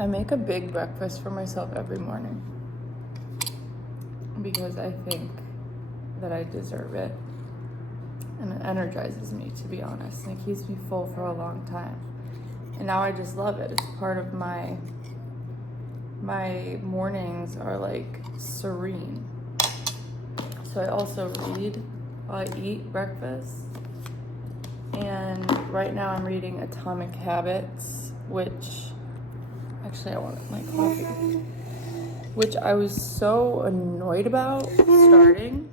I make a big breakfast for myself every morning because I think that I deserve it. And it energizes me, to be honest, and it keeps me full for a long time. And now I just love it. It's part of my mornings are like serene. So I also read while I eat breakfast. And right now I'm reading Atomic Habits, which actually I want my coffee, which I was so annoyed about starting.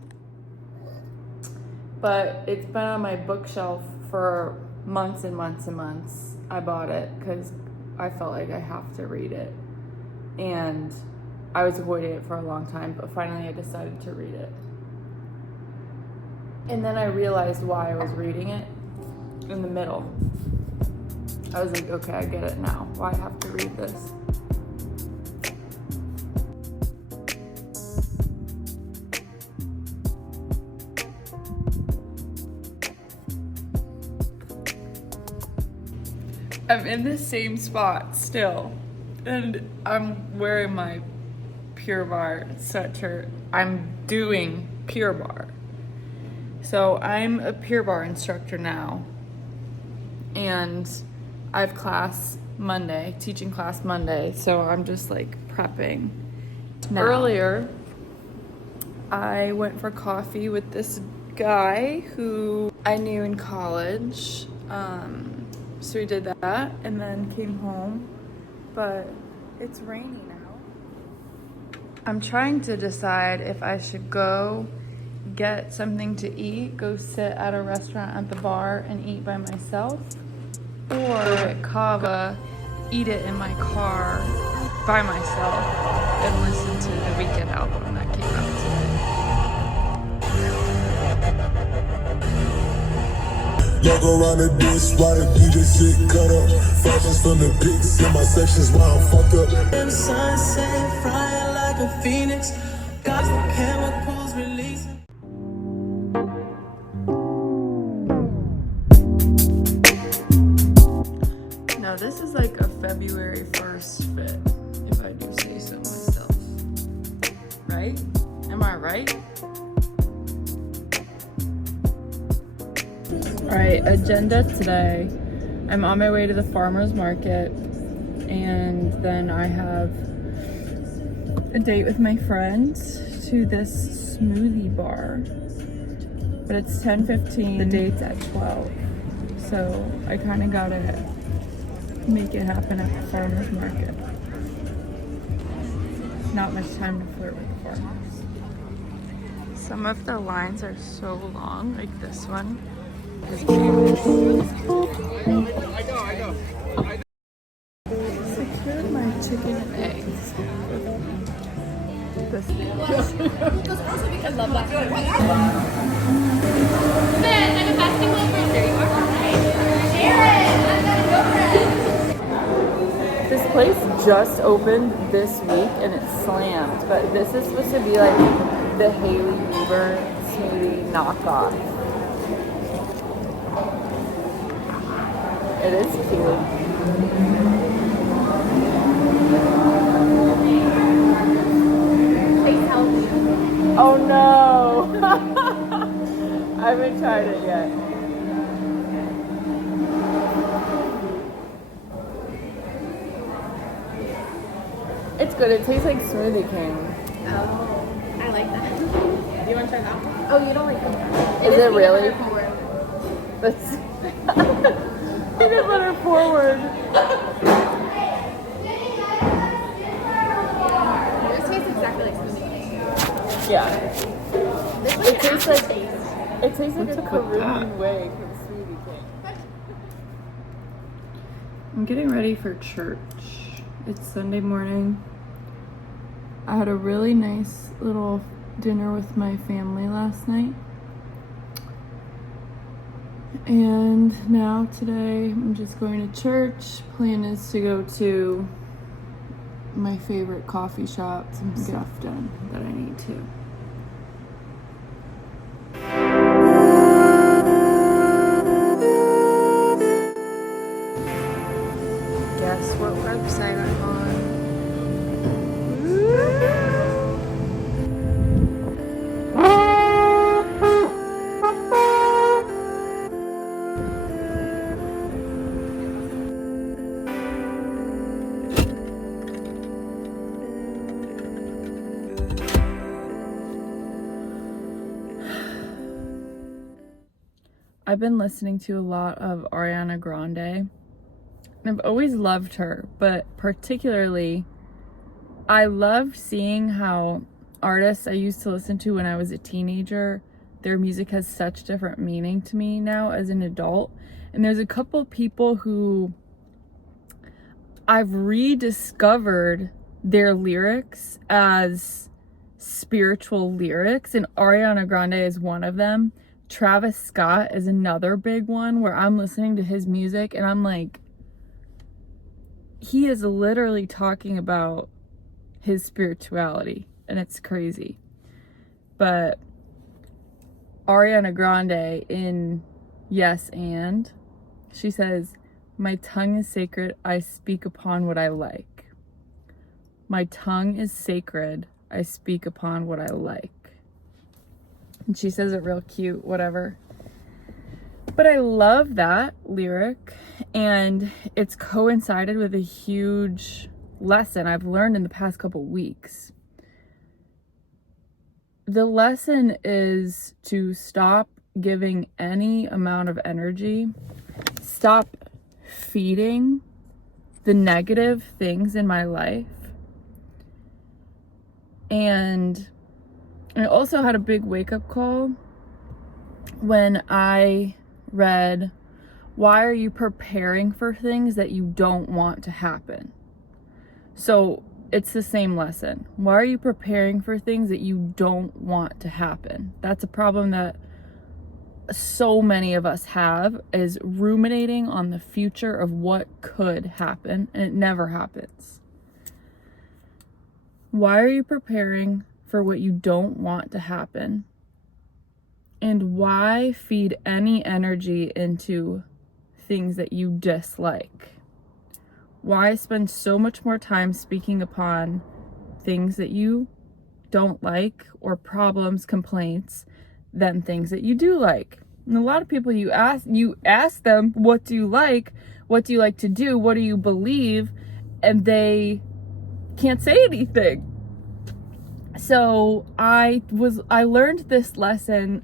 But it's been on my bookshelf for months and months and months. I bought it because I felt like I have to read it. And I was avoiding it for a long time, but finally I decided to read it. And then I realized why I was reading it in the middle. I was like, okay, I get it now. Why I have to read this. I'm in the same spot still, and I'm wearing my Pure Barre sweatshirt. I'm doing Pure Barre. So I'm a Pure Barre instructor now, and I have class Monday, teaching class Monday, so I'm just like prepping. Now. Earlier, I went for coffee with this guy who I knew in college. So we did that and then came home, but it's rainy now. I'm trying to decide if I should go get something to eat, go sit at a restaurant at the bar and eat by myself, or get kava, eat it in my car by myself, and listen to the Weeknd album that came out today. Walk around the disc while the DJ sit cut up. Fashions from the pics in my sections while I'm fucked up. In the sunset, flying like a phoenix. Got the chemicals releasing. Now this is like a February 1st fit, if I do say so myself. Right? Am I right? Alright, agenda today. I'm on my way to the farmer's market, and then I have a date with my friend to this smoothie bar. But it's 10:15, the date's at 12. So I kind of gotta make it happen at the farmer's market. Not much time to flirt with the farmers. Some of the lines are so long, like this one. Secured my chicken and eggs. This Because also because love that. Man, I'm a basketball girl. There you are. This place just opened this week and it's slammed, but this is supposed to be like the Hailey Bieber smoothie knockoff. It is cute. Oh no! I haven't tried it yet. It's good. It tastes like Smoothie King. Oh, I like that. Do you want to try that one? Oh, you don't like that? Is it really? That's peanut butter forward. This tastes exactly like smoothie. Yeah. This It tastes like aftertaste. it tastes like a Caribbean way from Smoothie King. I'm getting ready for church. It's Sunday morning. I had a really nice little dinner with my family last night. And now today I'm just going to church. Plan is to go to my favorite coffee shop, some stuff done that I need to. Guess what website I'm on? I've been listening to a lot of Ariana Grande. And I've always loved her, but particularly I love seeing how artists I used to listen to when I was a teenager, their music has such different meaning to me now as an adult. And there's a couple people who I've rediscovered their lyrics as spiritual lyrics, and Ariana Grande is one of them. Travis Scott is another big one where I'm listening to his music and I'm like, he is literally talking about his spirituality, and it's crazy. But Ariana Grande in Yes and, she says, "My tongue is sacred, I speak upon what I like. My tongue is sacred, I speak upon what I like." And she says it real cute, whatever. But I love that lyric, and it's coincided with a huge lesson I've learned in the past couple weeks. The lesson is to stop giving any amount of energy, stop feeding the negative things in my life. And I also had a big wake-up call when I read, "Why are you preparing for things that you don't want to happen?" So it's the same lesson. Why are you preparing for things that you don't want to happen? That's a problem that so many of us have, is ruminating on the future of what could happen, and it never happens. Why are you preparing for what you don't want to happen? And why feed any energy into things that you dislike? Why spend so much more time speaking upon things that you don't like, or problems, complaints, than things that you do like? And a lot of people, you ask them, what do you like? What do you like to do? What do you believe? And they can't say anything. So I learned this lesson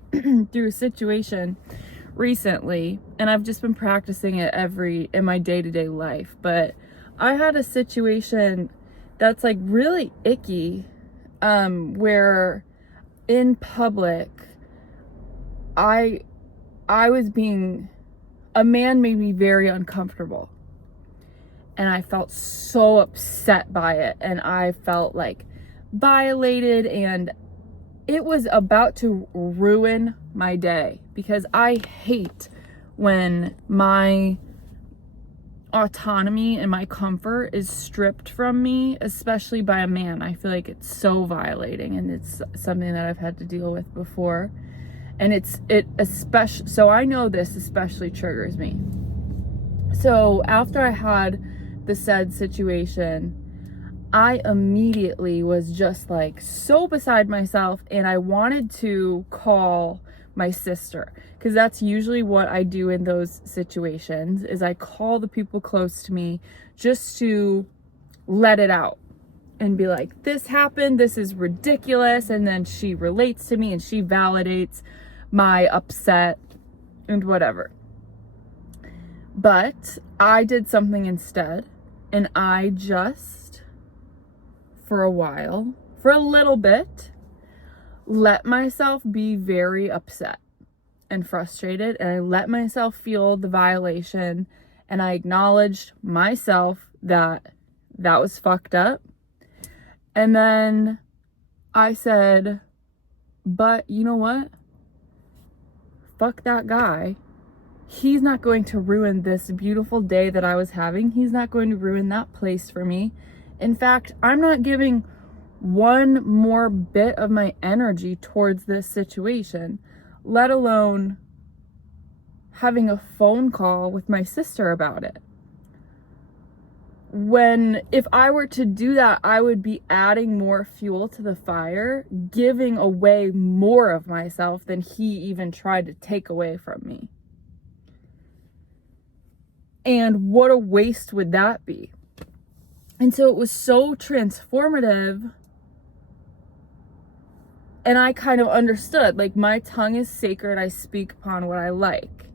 through a situation recently, and I've just been practicing it in my day-to-day life. But I had a situation that's like really icky, where in public, a man made me very uncomfortable, and I felt so upset by it, and I felt like violated, and it was about to ruin my day, because I hate when my autonomy and my comfort is stripped from me, especially by a man. I feel like it's so violating, and it's something that I've had to deal with before. And so I know this especially triggers me. So after I had the said situation, I immediately was just like so beside myself, and I wanted to call my sister, because that's usually what I do in those situations, is I call the people close to me just to let it out and be like, this happened, this is ridiculous. And then she relates to me and she validates my upset and whatever. But I did something instead, and I just, for a while, for a little bit, let myself be very upset and frustrated, and I let myself feel the violation, and I acknowledged myself that was fucked up. And then I said, but you know what? Fuck that guy. He's not going to ruin this beautiful day that I was having. He's not going to ruin that place for me. In fact, I'm not giving one more bit of my energy towards this situation, let alone having a phone call with my sister about it. If I were to do that, I would be adding more fuel to the fire, giving away more of myself than he even tried to take away from me. And what a waste would that be? And so it was so transformative. And I kind of understood, like, my tongue is sacred, I speak upon what I like.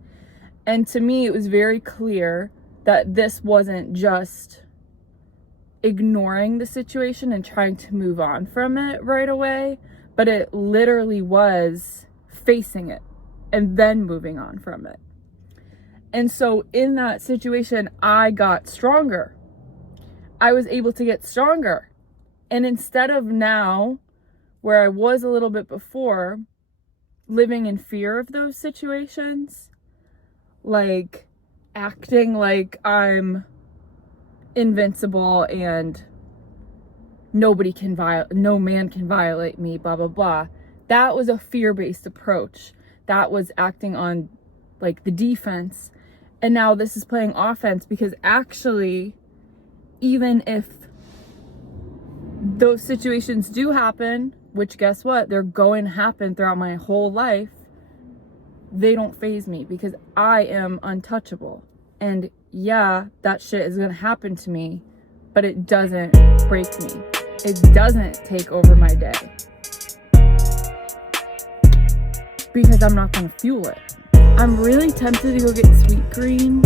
And to me, it was very clear that this wasn't just ignoring the situation and trying to move on from it right away, but it literally was facing it and then moving on from it. And so in that situation, I got stronger. I was able to get stronger. And instead of now, where I was a little bit before, living in fear of those situations, like acting like I'm invincible and no man can violate me, blah, blah, blah. That was a fear-based approach. That was acting on like the defense. And now this is playing offense, because actually, even if those situations do happen, which guess what? They're going to happen throughout my whole life. They don't faze me because I am untouchable. And yeah, that shit is going to happen to me, but it doesn't break me. It doesn't take over my day. Because I'm not going to fuel it. I'm really tempted to go get Sweet Green